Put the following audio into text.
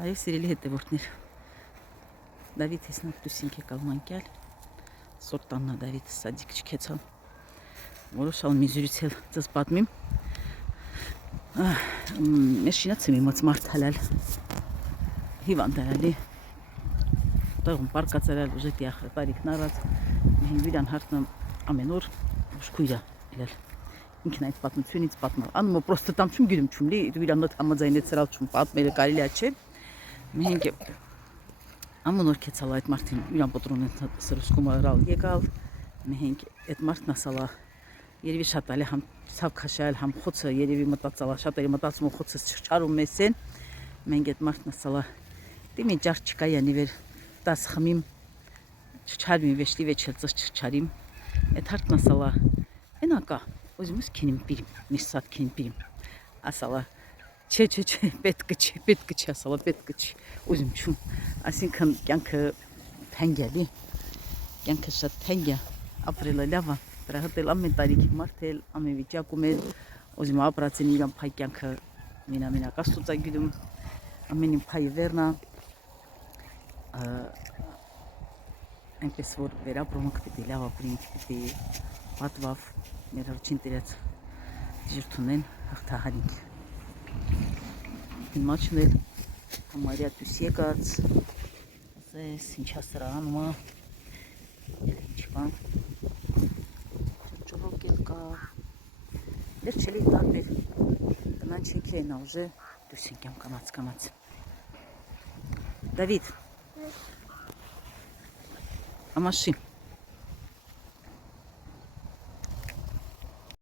Բարև սիրելի հետևորդներ, Դավիթ հեսնակ դուսինք եկալ մանկյալ, սորտաննա Դավիթ սադիկ չքեցալ, որոշալ մի զյուրիցել ձեզ պատմիմ, մեր շինացը մի մոց մարդ հալալ, հիվանդ հալալի, տեղում պարկած հալալ, ուժետի ախր տարիքն առած, մհին վիրան հարտնը ամեն օր ուշկույրա իրել, ինքն այդ պատմությունից պատմալ, անումը պրոստը տամ չում գիրում չում լի, վիրանոտ համաձայնեցրալ չում պատմերը կարելի չէ, մենք ամեն օր քեցալ այդ մարդին իրան պատրոնեն սրուսկումը ռալ եկալ մենք այդ մարդն ասալա երևի շատ ալի համ ցավ քաշալ համ խոցը երևի մտածալա շատերի մտածում խոցը չչարում մեսեն մենք այդ մարդն ասալա դիմի ջար չկա յանի վեր 10 խմիմ չչարմի վեշտի վեչելցս չչարիմ այդ հարթն ասալա էնակա ուզում ես քինիմ պիրիմ նիսատ քին պիրիմ ասալա Չէ, պետք չի, ասալա, պետք չի, ուզում չում, այսինքն կյանքը թանկ է, կյանքը շատ թանկ է, ապրելը լավ է, դրա հետ ամեն տարիքի մարդ էլ, ամեն վիճակում էլ, ուզում ապրածին իրան փայ կյանքը մենամենակ Աստծո գիտում, ամենին փայը վերնա, այնպես որ վերապրումը կպիտի լավ ապրինք, պիտի պատվավ, մեր հրճին տիրած դիժուրթունեն հաղթահարինք Մաչնել համարյա դուս եկած ասես ինչա սրա անումա ինչ բան ճողոք էլ կա վերջելի տարբեր տնան չենք են ուժը դուս ենք կամաց Դավիթ ամաշի